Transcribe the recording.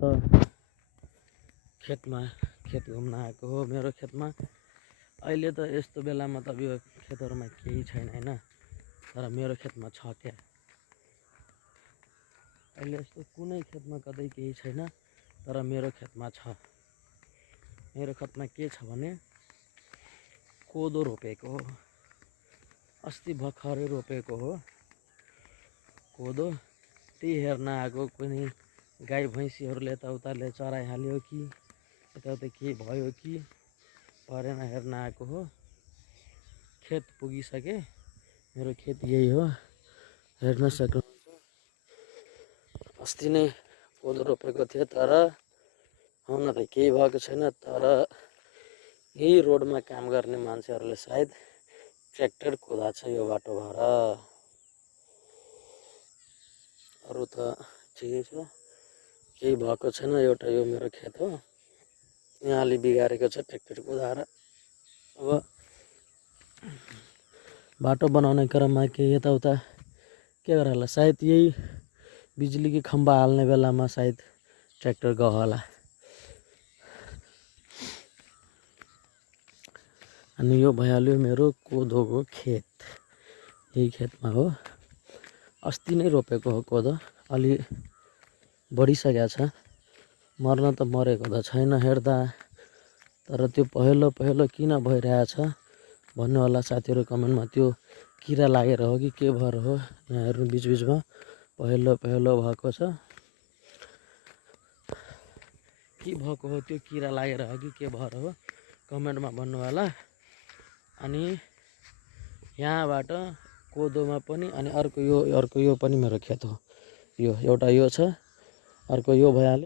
त खेतमा खेत घुम्न आएको हो। मेरो खेतमा अहिले त यस्तो बेलामा त यो खेतहरूमा केही छैन हैन, तर मेरो खेतमा छ क्या। अहिले यस्तो कुनै खेतमा कतै केही छैन, तर मेरो खेतमा छ। मेरो खेतमा के छ भने कोदो रोपेको हो। अस्ति भर्खरै रोपेको हो कोदो। त्यही हेर्न आएको, कुनै गाई भैँसीहरूले यताउताले चराइहाल्यो कि यताउता केही भयो कि परेन हेर्न आएको हो। खेत पुगिसके। मेरो खेत यही हो, हेर्न सक्नुहुन्छ। अस्ति नै कोदो रोपेको थियो, तर हुन त केही भएको छैन। तर यही रोडमा काम गर्ने मान्छेहरूले सायद ट्र्याक्टर कुदाएको छ यो बाटो भएर। अरू त ठिकै छ, केही भएको छैन। एउटा यो मेरो खेत हो, यहाँले बिगारेको छ ट्र्याक्टर कुदाएर। अब बाटो बनाउने क्रममा केही यताउता के गरे होला, सायद यही बिजुलीको खम्बा हाल्ने बेलामा सायद ट्र्याक्टर गयो होला। अनि यो भइहाल्यो मेरो कोदोको खेत। यही खेतमा हो, अस्ति नै रोपेको हो कोदो। अलि बढिसकेको छ, मर्न त मरेको त छैन हेर्दा। तर त्यो पहेँलो पहेँलो किन भइरहेछ भन्नु होला साथीहरू कमेन्टमा। त्यो किरा लागेर हो कि के भएर हो, यहाँ हेर्नु बिचबिचमा पहेँलो पहेँलो भएको छ। के भएको हो, त्यो किरा लागेर हो कि के भएर हो कमेन्टमा भन्नु होला। अनि यहाँबाट कोदोमा पनि, अनि अर्को यो पनि मेरो खेत हो। यो एउटा यो छ, अर्को यो भइहाल्यो।